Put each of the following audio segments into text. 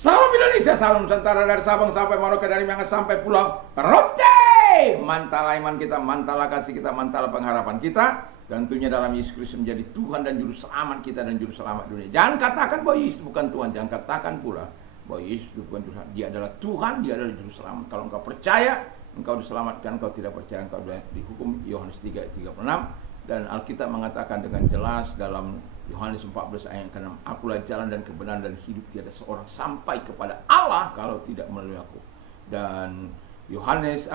Salam Indonesia, salam Nusantara, dari Sabang sampai Merauke, dari Myanmar sampai Pulau Rote. Mantala iman kita, mantala kasih kita, mantala pengharapan kita. Tentunya dalam Yesus Kristus menjadi Tuhan dan Juru Selamat kita dan Juru Selamat dunia. Jangan katakan bahwa Yesus bukan Tuhan, jangan katakan pula bahwa Yesus bukan Tuhan. Dia adalah Tuhan, dia adalah Juru Selamat. Kalau engkau percaya, engkau diselamatkan. Engkau tidak percaya, engkau dihukum. Yohanes 3:36. Dan Alkitab mengatakan dengan jelas dalam Yohanes 14 ayat ke-6, akulah jalan dan kebenaran dan hidup, tiada seorang sampai kepada Allah kalau tidak melalui aku. Dan Yohanes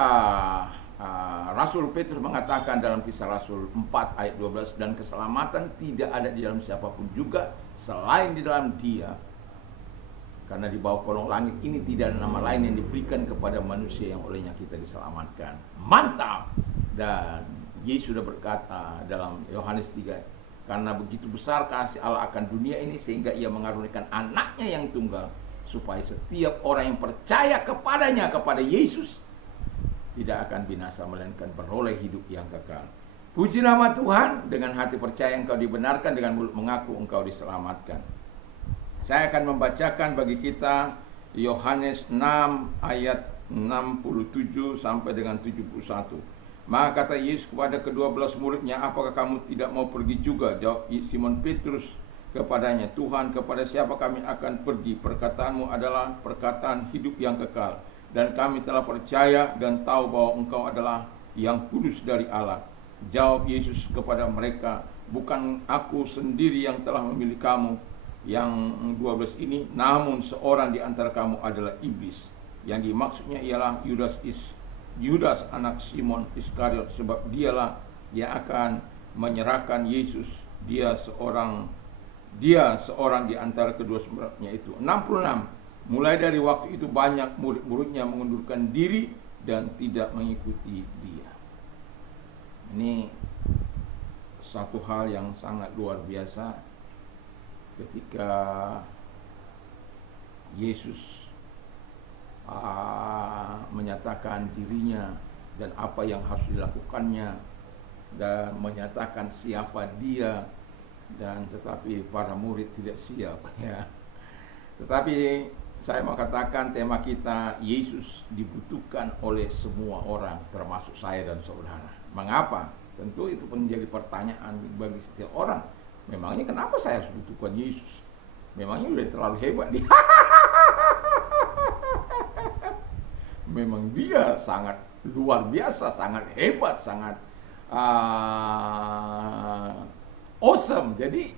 Rasul Petrus mengatakan dalam Kisah Rasul 4 ayat 12, dan keselamatan tidak ada di dalam siapapun juga selain di dalam Dia, karena di bawah kolong langit ini tidak ada nama lain yang diberikan kepada manusia yang olehnya kita diselamatkan. Mantap. Dan Yesus sudah berkata dalam Yohanes 3, karena begitu besar kasih Allah akan dunia ini sehingga Ia mengaruniakan anaknya yang tunggal, supaya setiap orang yang percaya kepadanya, kepada Yesus, tidak akan binasa melainkan beroleh hidup yang kekal. Puji nama Tuhan. Dengan hati percaya engkau dibenarkan, dengan mulut mengaku engkau diselamatkan. Saya akan membacakan bagi kita Yohanes 6 ayat 67 sampai dengan 71. Maka kata Yesus kepada ke-12 muridnya, apakah kamu tidak mau pergi juga? Jawab Simon Petrus kepadanya, Tuhan, kepada siapa kami akan pergi? Perkataanmu adalah perkataan hidup yang kekal. Dan kami telah percaya dan tahu bahwa engkau adalah yang kudus dari Allah. Jawab Yesus kepada mereka, bukan aku sendiri yang telah memilih kamu, yang 12 ini, namun seorang di antara kamu adalah iblis. Yang dimaksudnya ialah Yudas anak Simon Iskariot, sebab dialah yang akan menyerahkan Yesus. Dia seorang di antara kedua muridnya itu. 66. Mulai dari waktu itu banyak murid-muridnya mengundurkan diri dan tidak mengikuti Dia. Ini satu hal yang sangat luar biasa ketika Yesus menyatakan dirinya dan apa yang harus dilakukannya, dan menyatakan siapa Dia, dan tetapi para murid tidak siap, ya. Tetapi saya mau katakan tema kita, Yesus dibutuhkan oleh semua orang, termasuk saya dan saudara. Mengapa? Tentu itu menjadi pertanyaan bagi setiap orang. Memangnya kenapa saya harus butuhkan Yesus? Memangnya udah terlalu hebat dia. Memang Dia sangat luar biasa, sangat hebat, sangat awesome. Jadi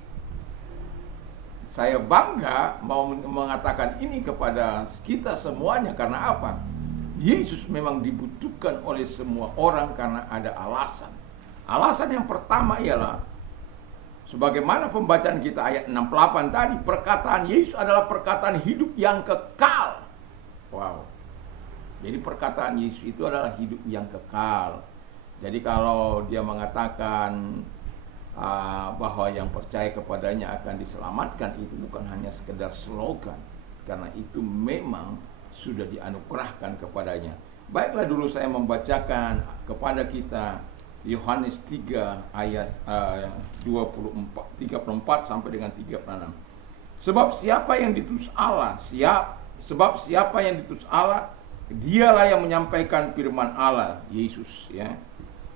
saya bangga mau mengatakan ini kepada kita semuanya. Karena apa? Yesus memang dibutuhkan oleh semua orang karena ada alasan. Alasan yang pertama ialah, sebagaimana pembacaan kita ayat 68 tadi, perkataan Yesus adalah perkataan hidup yang kekal. Wow. Jadi perkataan Yesus itu adalah hidup yang kekal. Jadi kalau Dia mengatakan bahwa yang percaya kepadanya akan diselamatkan, itu bukan hanya sekedar slogan, karena itu memang sudah dianugerahkan kepadanya. Baiklah, dulu saya membacakan kepada kita Yohanes 3 ayat 34 sampai dengan 36. Sebab siapa yang diutus Allah, Dialah yang menyampaikan firman Allah, Yesus, ya.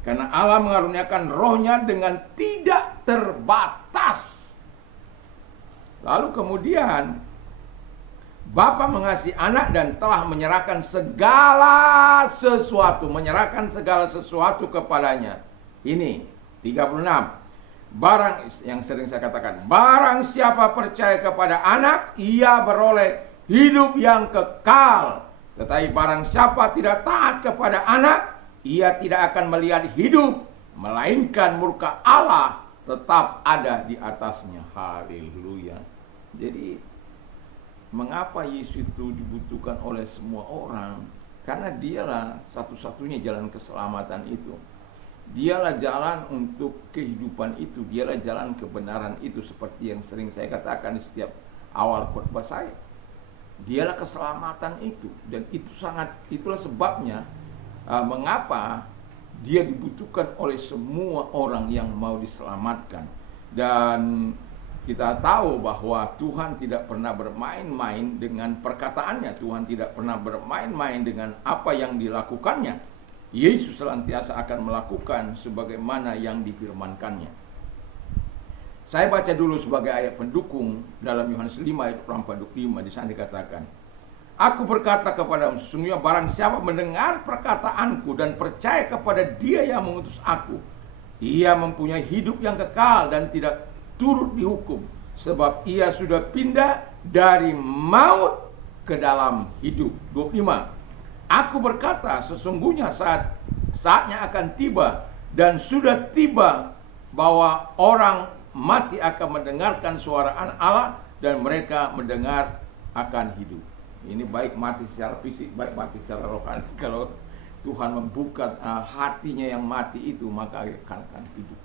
Karena Allah mengaruniakan Roh-Nya dengan tidak terbatas. Lalu kemudian Bapa mengasihi Anak dan telah menyerahkan segala sesuatu kepadanya. Ini 36. Barang yang sering saya katakan, barang siapa percaya kepada Anak, ia beroleh hidup yang kekal. Tetapi barang siapa tidak taat kepada Anak, ia tidak akan melihat hidup, melainkan murka Allah tetap ada di atasnya. Haleluya. Jadi mengapa Yesus itu dibutuhkan oleh semua orang? Karena Dialah satu-satunya jalan keselamatan itu. Dialah jalan untuk kehidupan itu. Dialah jalan kebenaran itu, seperti yang sering saya katakan di setiap awal khotbah saya. Dialah keselamatan itu. Dan itulah sebabnya mengapa Dia dibutuhkan oleh semua orang yang mau diselamatkan. Dan kita tahu bahwa Tuhan tidak pernah bermain-main dengan perkataannya. Tuhan tidak pernah bermain-main dengan apa yang dilakukannya. Yesus senantiasa akan melakukan sebagaimana yang difirmankannya. Saya baca dulu sebagai ayat pendukung dalam Yohanes 5 ayat 45. Di sana dikatakan, Aku berkata kepadamu, sesungguhnya barang siapa mendengar perkataanku dan percaya kepada Dia yang mengutus aku, ia mempunyai hidup yang kekal dan tidak turut dihukum, sebab ia sudah pindah dari maut ke dalam hidup. 25. Aku berkata, sesungguhnya saatnya akan tiba dan sudah tiba bahwa orang mati akan mendengarkan suara Allah dan mereka mendengar akan hidup. Ini baik mati secara fisik, baik mati secara rohani. Kalau Tuhan membuka hatinya yang mati itu, maka akan hidup.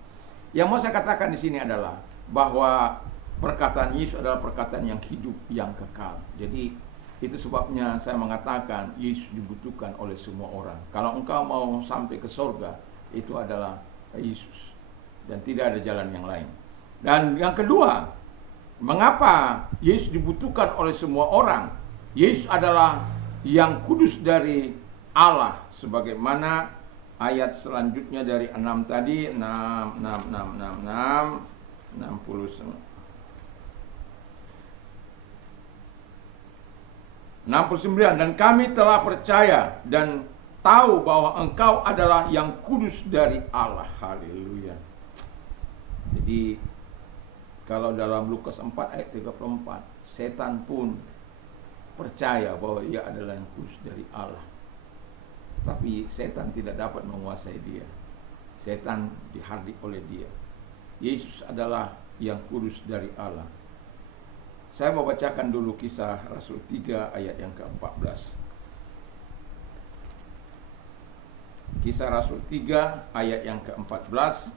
Yang mau saya katakan di sini adalah bahwa perkataan Yesus adalah perkataan yang hidup, yang kekal. Jadi itu sebabnya saya mengatakan Yesus dibutuhkan oleh semua orang. Kalau engkau mau sampai ke surga, itu adalah Yesus dan tidak ada jalan yang lain. Dan yang kedua, mengapa Yesus dibutuhkan oleh semua orang? Yesus adalah yang kudus dari Allah, sebagaimana ayat selanjutnya dari 6 tadi, 69. Dan kami telah percaya dan tahu bahwa engkau adalah yang kudus dari Allah. Haleluya. Jadi kalau dalam Lukas 4 ayat 34, setan pun percaya bahwa ia adalah yang kudus dari Allah. Tapi setan tidak dapat menguasai dia. Setan dihardik oleh dia. Yesus adalah yang kudus dari Allah. Saya mau bacakan dulu Kisah Rasul 3 ayat yang ke-14. Kisah Rasul 3 ayat yang ke-14.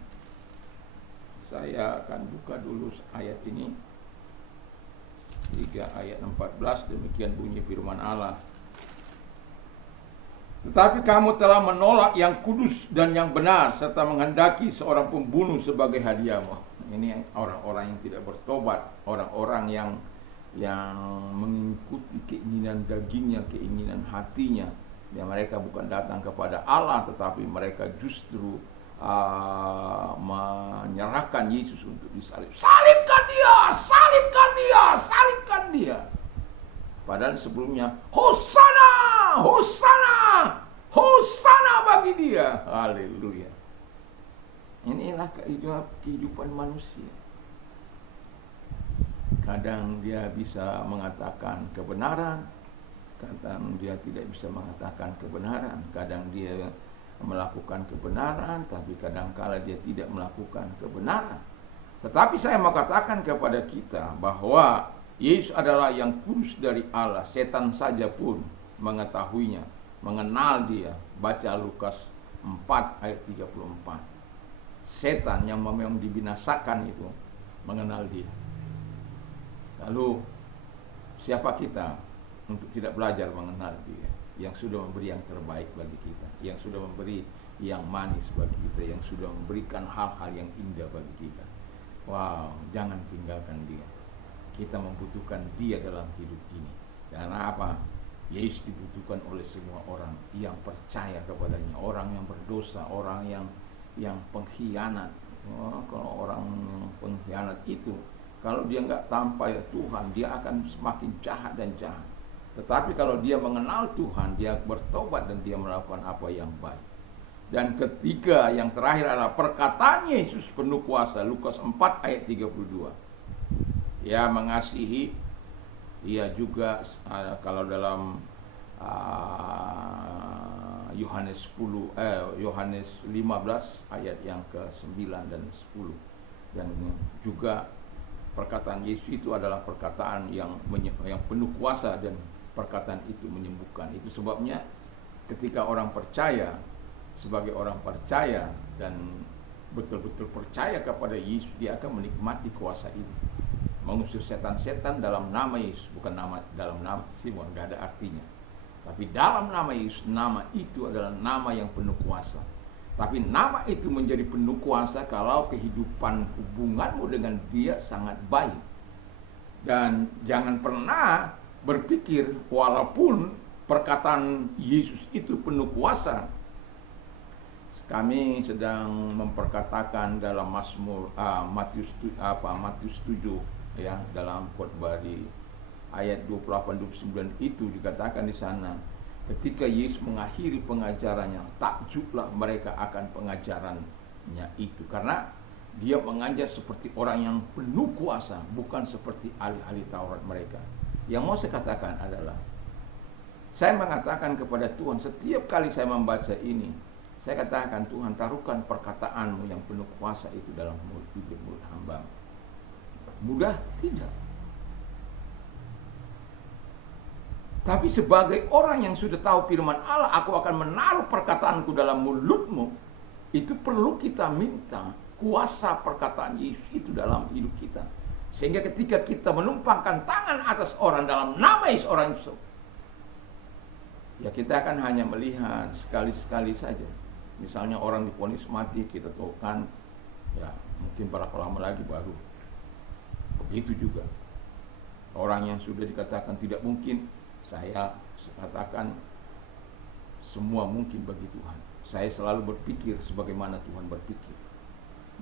Saya akan buka dulu ayat ini. 3 ayat 14, demikian bunyi firman Allah. Tetapi kamu telah menolak yang kudus dan yang benar, serta menghendaki seorang pembunuh sebagai hadiahmu. Ini orang-orang yang tidak bertobat, orang-orang yang mengikuti keinginan dagingnya, keinginan hatinya. Ya, mereka bukan datang kepada Allah, tetapi mereka justru menyerahkan Yesus untuk disalib. Salibkan dia, salibkan dia, salibkan dia. Padahal sebelumnya, Hosana, Hosana, Hosana bagi dia. Haleluya. Inilah kehidupan manusia. Kadang dia bisa mengatakan kebenaran, kadang dia tidak bisa mengatakan kebenaran. Kadang dia melakukan kebenaran, tapi kadangkala dia tidak melakukan kebenaran. Tetapi saya mau katakan kepada kita bahwa Yesus adalah yang kudus dari Allah. Setan saja pun mengetahuinya, mengenal dia. Baca Lukas 4 ayat 34. Setan yang memang dibinasakan itu mengenal dia. Lalu siapa kita untuk tidak belajar mengenal dia, yang sudah memberi yang terbaik bagi kita, yang sudah memberi yang manis bagi kita, yang sudah memberikan hal-hal yang indah bagi kita. Wow, jangan tinggalkan dia. Kita membutuhkan dia dalam hidup ini. Karena apa? Yesus dibutuhkan oleh semua orang yang percaya kepadanya, orang yang berdosa, orang yang pengkhianat. Kalau orang yang pengkhianat itu, kalau dia nggak tanpa Tuhan, dia akan semakin jahat dan jahat. Tetapi kalau dia mengenal Tuhan, dia bertobat dan dia melakukan apa yang baik. Dan ketiga, yang terakhir adalah perkataan Yesus penuh kuasa. Lukas 4 ayat 32. Dia mengasihi, dia juga kalau dalam Yohanes 15 ayat yang ke-9 dan 10. Dan juga perkataan Yesus itu adalah perkataan yang penuh kuasa dan perkataan itu menyembuhkan. Itu sebabnya ketika orang percaya, sebagai orang percaya dan betul-betul percaya kepada Yesus, dia akan menikmati kuasa ini. Mengusir setan-setan dalam nama Yesus, bukan dalam nama Simon, gak ada artinya. Tapi dalam nama Yesus, nama itu adalah nama yang penuh kuasa. Tapi nama itu menjadi penuh kuasa kalau kehidupan hubunganmu dengan dia sangat baik. Dan jangan pernah berpikir walaupun perkataan Yesus itu penuh kuasa. Kami sedang memperkatakan dalam Matius 7 ya, dalam khotbah di ayat 28-29 itu dikatakan di sana, ketika Yesus mengakhiri pengajarannya, takjublah mereka akan pengajarannya itu, karena dia mengajar seperti orang yang penuh kuasa, bukan seperti ahli-ahli Taurat mereka. Yang mau saya katakan adalah, saya mengatakan kepada Tuhan setiap kali saya membaca ini, saya katakan, Tuhan, taruhkan perkataanmu yang penuh kuasa itu dalam mulut hamba. Mudah? Tidak. Tapi sebagai orang yang sudah tahu firman Allah, aku akan menaruh perkataanku dalam mulutmu. Itu perlu kita minta kuasa perkataan Yesus itu dalam hidup kita. Sehingga ketika kita menumpangkan tangan atas orang dalam nama Yesus orang itu, ya kita akan hanya melihat sekali-sekali saja. Misalnya orang divonis mati, kita tahu kan, ya mungkin berapa lama lagi baru. Begitu juga orang yang sudah dikatakan tidak mungkin, saya katakan semua mungkin bagi Tuhan. Saya selalu berpikir sebagaimana Tuhan berpikir.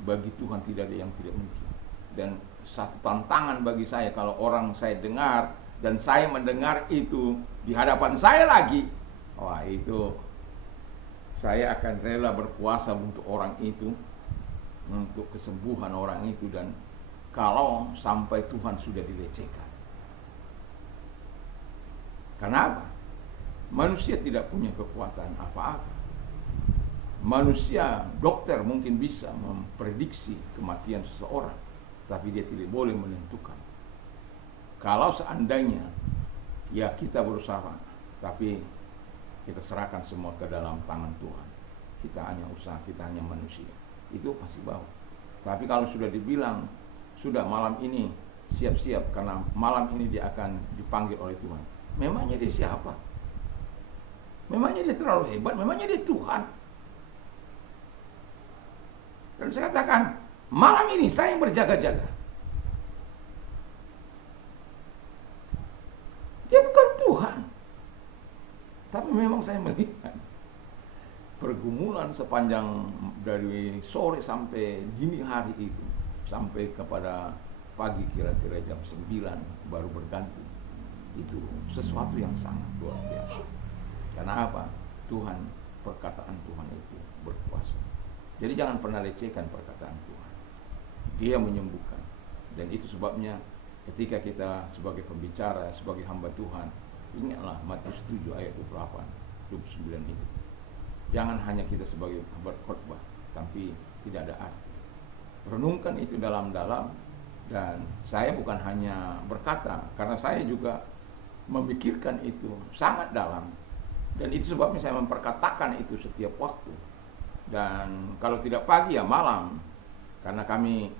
Bagi Tuhan tidak ada yang tidak mungkin. Dan satu tantangan bagi saya, kalau orang saya dengar dan saya mendengar itu di hadapan saya lagi, wah itu saya akan rela berpuasa untuk orang itu, untuk kesembuhan orang itu, dan kalau sampai Tuhan sudah dilecehkan. Kenapa? Manusia tidak punya kekuatan apa-apa. Manusia, dokter mungkin bisa memprediksi kematian seseorang, tapi dia tidak boleh menentukan. Kalau seandainya ya kita berusaha, tapi kita serahkan semua ke dalam tangan Tuhan. Kita hanya usaha, kita hanya manusia. Itu pasti bawa. Tapi kalau sudah dibilang, sudah malam ini siap-siap, karena malam ini dia akan dipanggil oleh Tuhan. Memangnya dia siapa? Memangnya dia terlalu hebat? Memangnya dia Tuhan? Dan saya katakan, malam ini saya yang berjaga-jaga. Dia bukan Tuhan. Tapi memang saya melihat pergumulan sepanjang dari sore sampai dini hari itu, sampai kepada pagi kira-kira jam 9 baru berganti. Itu sesuatu yang sangat luar biasa. Karena apa? Tuhan, perkataan Tuhan itu berkuasa. Jadi jangan pernah lecehkan perkataan Tuhan. Dia menyembuhkan. Dan itu sebabnya ketika kita sebagai pembicara, sebagai hamba Tuhan, ingatlah Matius 7 ayat 28-29 itu. Jangan hanya kita sebagai berkhotbah, tapi tidak ada arti. Renungkan itu dalam-dalam, dan saya bukan hanya berkata, karena saya juga memikirkan itu sangat dalam. Dan itu sebabnya saya memperkatakan itu setiap waktu. Dan kalau tidak pagi ya malam, karena kami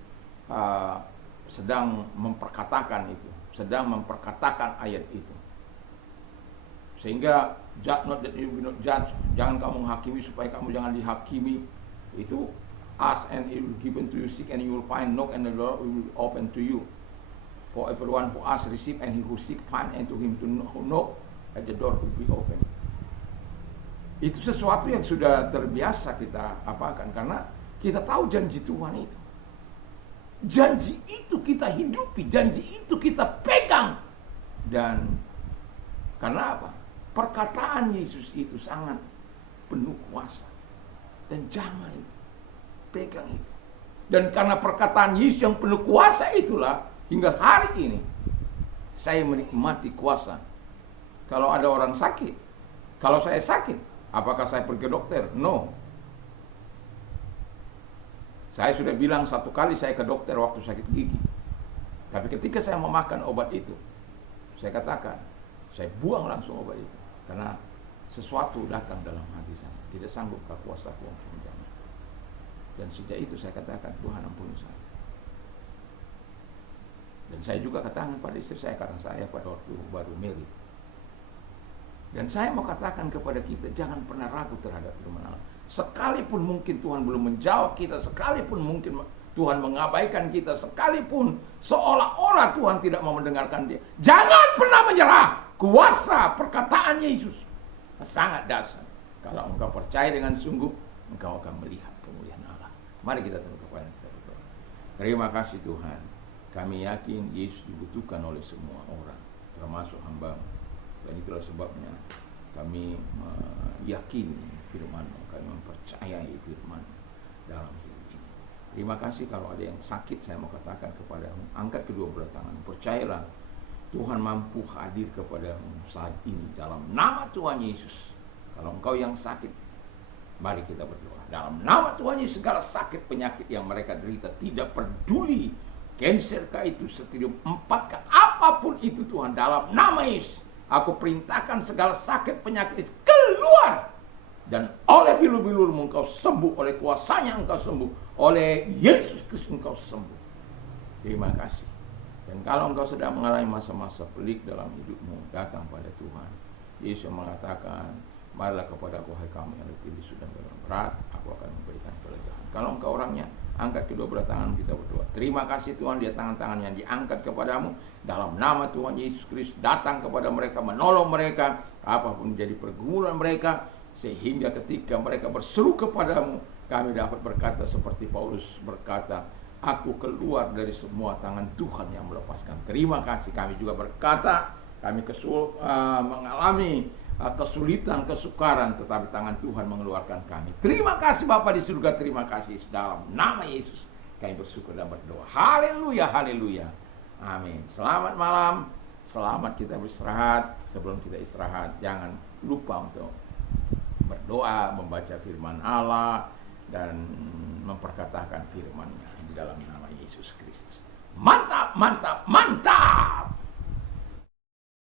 sedang memperkatakan itu, sedang memperkatakan ayat itu. Sehingga judge not that you will not judge, jangan kamu menghakimi supaya kamu jangan dihakimi. Itu ask and it will be given to you, seek and you will find, knock and the door will open to you. For everyone who asks receive, and he who seek find, and to him to knock at the door will be open. Itu sesuatu yang sudah terbiasa kita apakan, karena kita tahu janji Tuhan itu. Janji itu kita hidupi, janji itu kita pegang. Dan karena apa? Perkataan Yesus itu sangat penuh kuasa. Dan jangan pegang itu. Dan karena perkataan Yesus yang penuh kuasa itulah, hingga hari ini saya menikmati kuasa. Kalau ada orang sakit, kalau saya sakit, apakah saya pergi ke dokter? No. Saya sudah bilang satu kali saya ke dokter waktu sakit gigi. Tapi ketika saya memakan obat itu, saya katakan, saya buang langsung obat itu. Karena sesuatu datang dalam hati saya. Tidak sanggup kuasaku untuk menjamin. Dan sejak itu saya katakan, Tuhan ampuni saya. Dan saya juga katakan pada istri saya, karena saya pada waktu baru married. Dan saya mau katakan kepada kita, jangan pernah ragu terhadap firman Allah. Sekalipun mungkin Tuhan belum menjawab kita, sekalipun mungkin Tuhan mengabaikan kita, sekalipun seolah-olah Tuhan tidak mau mendengarkan dia, jangan pernah menyerah. Kuasa perkataan Yesus sangat dasar. Kalau engkau percaya dengan sungguh, engkau akan melihat kemuliaan Allah. Mari kita tunduk kepala kita berdoa. Terima kasih Tuhan. Kami yakin Yesus dibutuhkan oleh semua orang, termasuk hamba. Dan itulah sebabnya kami meyakini firman-Mu, kami mempercayai firman-Mu dalam hidup ini. Terima kasih. Kalau ada yang sakit, saya mau katakan kepadamu, angkat kedua belah tangan. Percayalah, Tuhan mampu hadir kepadamu saat ini dalam nama Tuhan Yesus. Kalau engkau yang sakit, mari kita berdoa. Dalam nama Tuhan Yesus, segala sakit penyakit yang mereka derita, tidak peduli kanker kah itu, stadium 4 kah, apapun itu Tuhan, dalam nama Yesus, aku perintahkan segala sakit penyakit itu keluar. Dan oleh bilur-bilurmu engkau sembuh, oleh kuasanya engkau sembuh, oleh Yesus Kristus engkau sembuh. Terima kasih. Dan kalau engkau sedang mengalami masa-masa pelik dalam hidupmu, datang pada Tuhan. Yesus mengatakan, marilah kepada aku, hai kamu yang letih dan berat, aku akan memberikan kelegaan. Kalau engkau orangnya, angkat kedua belah tangan, kita berdoa. Terima kasih Tuhan, lihat tangan-tangan yang diangkat kepadamu. Dalam nama Tuhan Yesus Kristus, datang kepada mereka, menolong mereka, apapun menjadi pergumulan mereka, sehingga ketika mereka berseru kepadamu, kami dapat berkata seperti Paulus berkata, aku keluar dari semua tangan Tuhan yang melepaskan. Terima kasih. Kami juga berkata, kami mengalami kesulitan, kesukaran, tetapi tangan Tuhan mengeluarkan kami. Terima kasih Bapa di surga, terima kasih dalam nama Yesus. Kami bersyukur dan berdoa. Haleluya, haleluya. Amin. Selamat malam. Selamat kita beristirahat. Sebelum kita istirahat, jangan lupa untuk berdoa, membaca firman Allah, dan memperkatakan firman-Nya di dalam nama Yesus Kristus. Mantap, mantap, mantap.